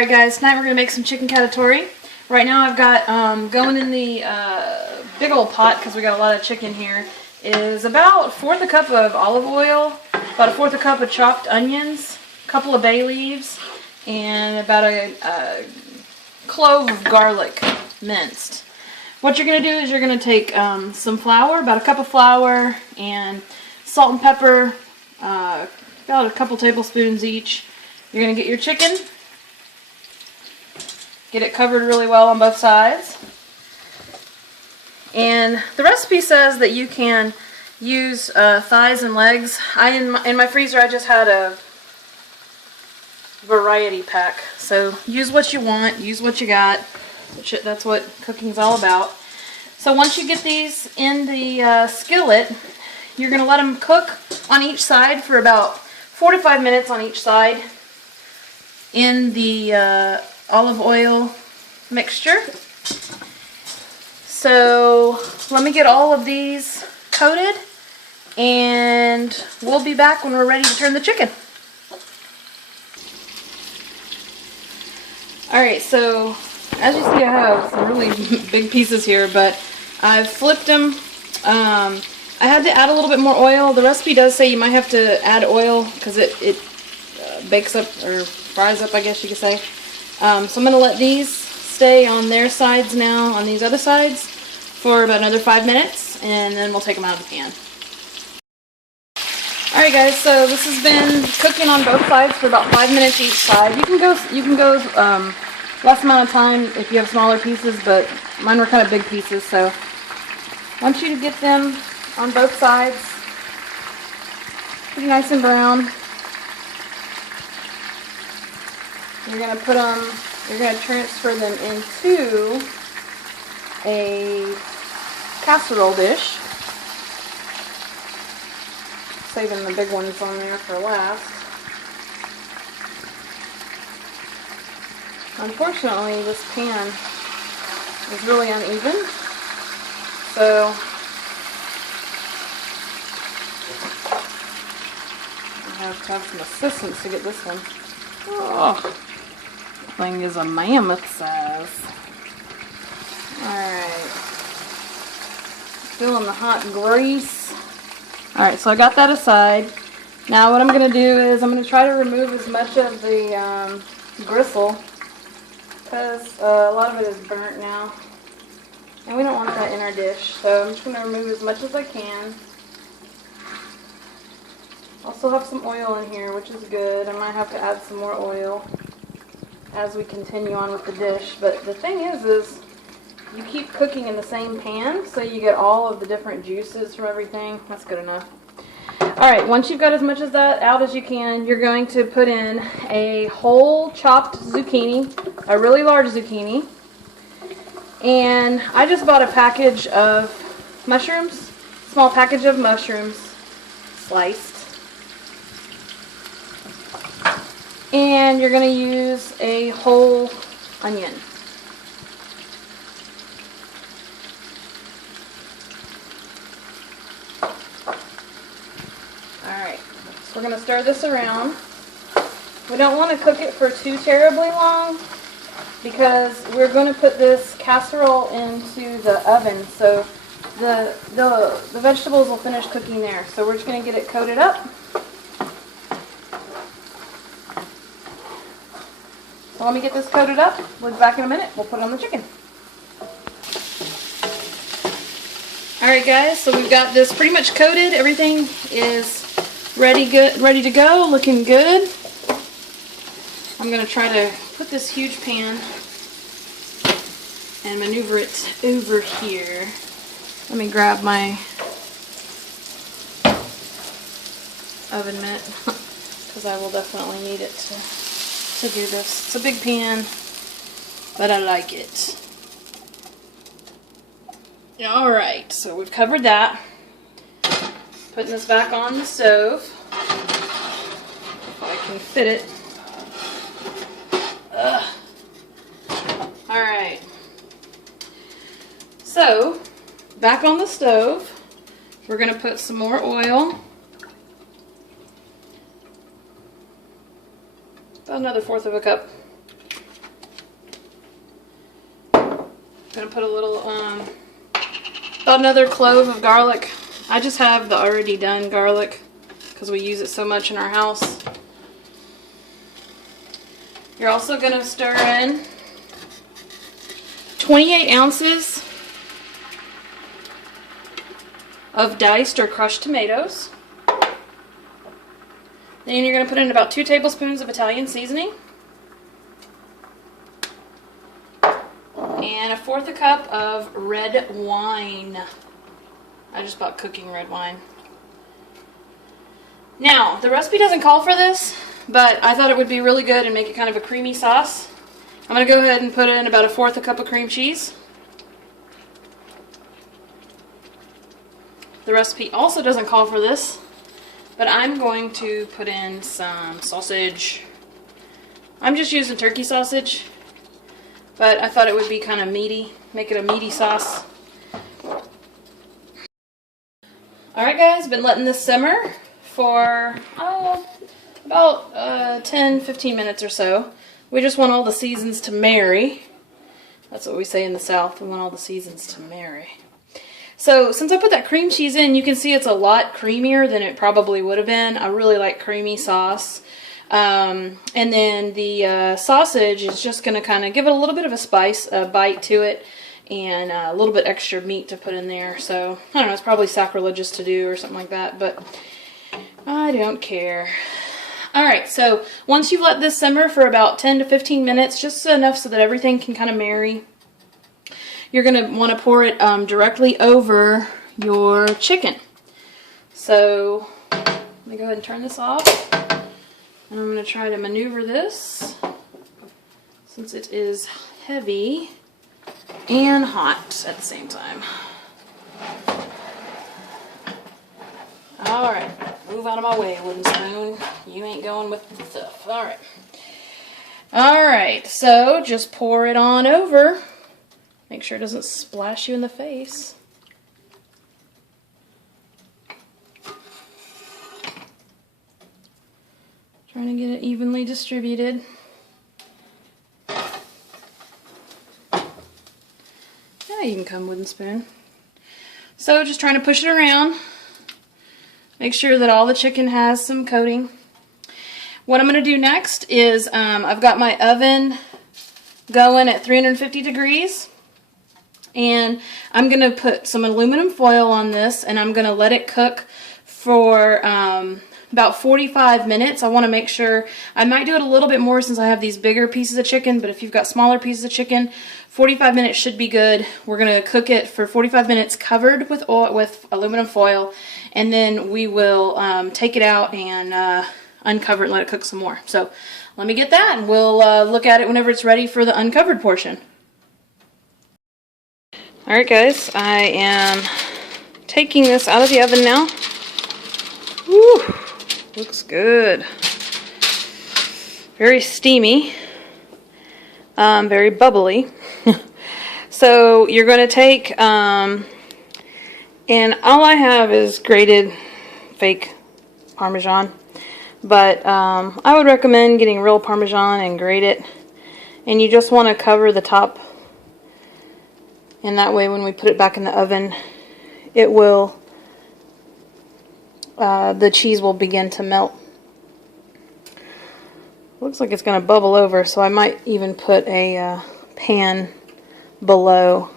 Alright guys, tonight we're going to make some chicken cacciatore. Right now I've got going in the big old pot, because we got a lot of chicken here, is about 1/4 cup of olive oil, about 1/4 cup of chopped onions, a couple of bay leaves, and about a clove of garlic minced. What you're going to do is you're going to take some flour, about a cup of flour, and salt and pepper, about a couple tablespoons each. You're going to get your chicken, get it covered really well on both sides. And the recipe says that you can use thighs and legs. In my freezer I just had a variety pack. So use what you want, use what you got. That's what cooking's all about. So once you get these in the skillet, you're going to let them cook on each side for about 4 to 5 minutes on each side in the olive oil mixture. So let me get all of these coated and we'll be back when we're ready to turn the chicken. Alright, so as you see I have some really big pieces here, but I've flipped them. I had to add a little bit more oil. The recipe does say you might have to add oil because it bakes up or fries up, I guess you could say. So I'm going to let these stay on their sides now, on these other sides, for about another 5 minutes, and then we'll take them out of the pan. Alright guys, so this has been cooking on both sides for about 5 minutes each side. You can go less amount of time if you have smaller pieces, but mine were kind of big pieces, so I want you to get them on both sides pretty nice and brown. You're going to put them, you're going to transfer them into a casserole dish, saving the big ones on there for last. Unfortunately, this pan is really uneven, so I have to have some assistance to get this one. Oh, thing is a mammoth size. Alright. Feeling the hot grease. Alright, so I got that aside. Now what I'm going to do is I'm going to try to remove as much of the gristle, because a lot of it is burnt now. And we don't want that in our dish, so I'm just going to remove as much as I can. I still have some oil in here, which is good. I might have to add some more oil as we continue on with the dish. But the thing is you keep cooking in the same pan, so you get all of the different juices from everything. That's good enough. Alright, once you've got as much of that out as you can, you're going to put in a whole chopped zucchini, a really large zucchini. And I just bought a package of mushrooms, small package of mushrooms, sliced. And you're going to use a whole onion. Alright, so we're going to stir this around. We don't want to cook it for too terribly long because we're going to put this casserole into the oven, so the vegetables will finish cooking there. So we're just going to get it coated up. So let me get this coated up. We'll be back in a minute. We'll put it on the chicken. Alright guys, so we've got this pretty much coated. Everything is ready to go, looking good. I'm going to try to put this huge pan and maneuver it over here. Let me grab my oven mitt because I will definitely need it to do this. It's a big pan, but I like it. Alright, so we've covered that. Putting this back on the stove. If I can fit it. Alright. So, back on the stove, we're going to put some more oil. About another 1/4 of a cup. Gonna put a little, about another clove of garlic. I just have the already done garlic because we use it so much in our house. You're also gonna stir in 28 ounces of diced or crushed tomatoes. Then you're going to put in about 2 tablespoons of Italian seasoning. And 1/4 cup of red wine. I just bought cooking red wine. Now, the recipe doesn't call for this, but I thought it would be really good and make it kind of a creamy sauce. I'm going to go ahead and put in about 1/4 cup of cream cheese. The recipe also doesn't call for this, but I'm going to put in some sausage. I'm just using turkey sausage, but I thought it would be kind of meaty, make it a meaty sauce. Alright guys, been letting this simmer for about 10-15 minutes or so. We just want all the seasons to marry. That's what we say in the South, we want all the seasons to marry. So since I put that cream cheese in, you can see it's a lot creamier than it probably would have been. I really like creamy sauce. And then the sausage is just going to kind of give it a little bit of a bite to it, and a little bit extra meat to put in there. So, I don't know, it's probably sacrilegious to do or something like that, but I don't care. Alright, so once you've let this simmer for about 10 to 15 minutes, just enough so that everything can kind of marry, you're going to want to pour it directly over your chicken. So, let me go ahead and turn this off. And I'm going to try to maneuver this since it is heavy and hot at the same time. Alright, move out of my way, wooden spoon. You ain't going with the stuff. Alright. Alright, so just pour it on over. Make sure it doesn't splash you in the face. Trying to get it evenly distributed. Yeah, you can come wooden spoon. So just trying to push it around. Make sure that all the chicken has some coating. What I'm going to do next is I've got my oven going at 350 degrees. And I'm going to put some aluminum foil on this, and I'm going to let it cook for about 45 minutes. I want to make sure, I might do it a little bit more since I have these bigger pieces of chicken, but if you've got smaller pieces of chicken, 45 minutes should be good. We're going to cook it for 45 minutes covered with oil, with aluminum foil, and then we will take it out and uncover it and let it cook some more. So let me get that, and we'll look at it whenever it's ready for the uncovered portion. Alright guys, I am taking this out of the oven now. Woo, looks good. Very steamy, very bubbly. So you're going to take, and all I have is grated fake Parmesan, but I would recommend getting real Parmesan and grate it, and you just want to cover the top. And that way when we put it back in the oven, it will, the cheese will begin to melt. Looks like it's going to bubble over, so I might even put a pan below.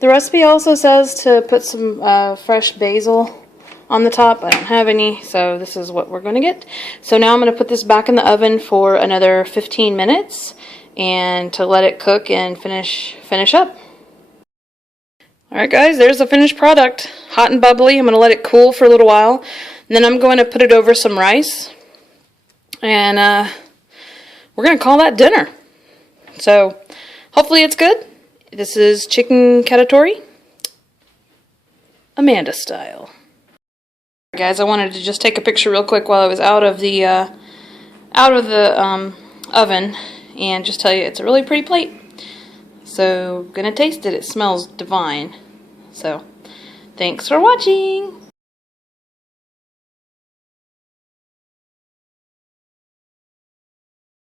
The recipe also says to put some fresh basil on the top. I don't have any, so this is what we're going to get. So now I'm going to put this back in the oven for another 15 minutes and to let it cook and finish up. Alright guys, there's the finished product. Hot and bubbly. I'm going to let it cool for a little while. And then I'm going to put it over some rice. And we're going to call that dinner. So, hopefully it's good. This is chicken cacciatore, Amanda style. Alright guys, I wanted to just take a picture real quick while I was out of the oven and just tell you it's a really pretty plate. So, gonna taste it. It smells divine. So, thanks for watching.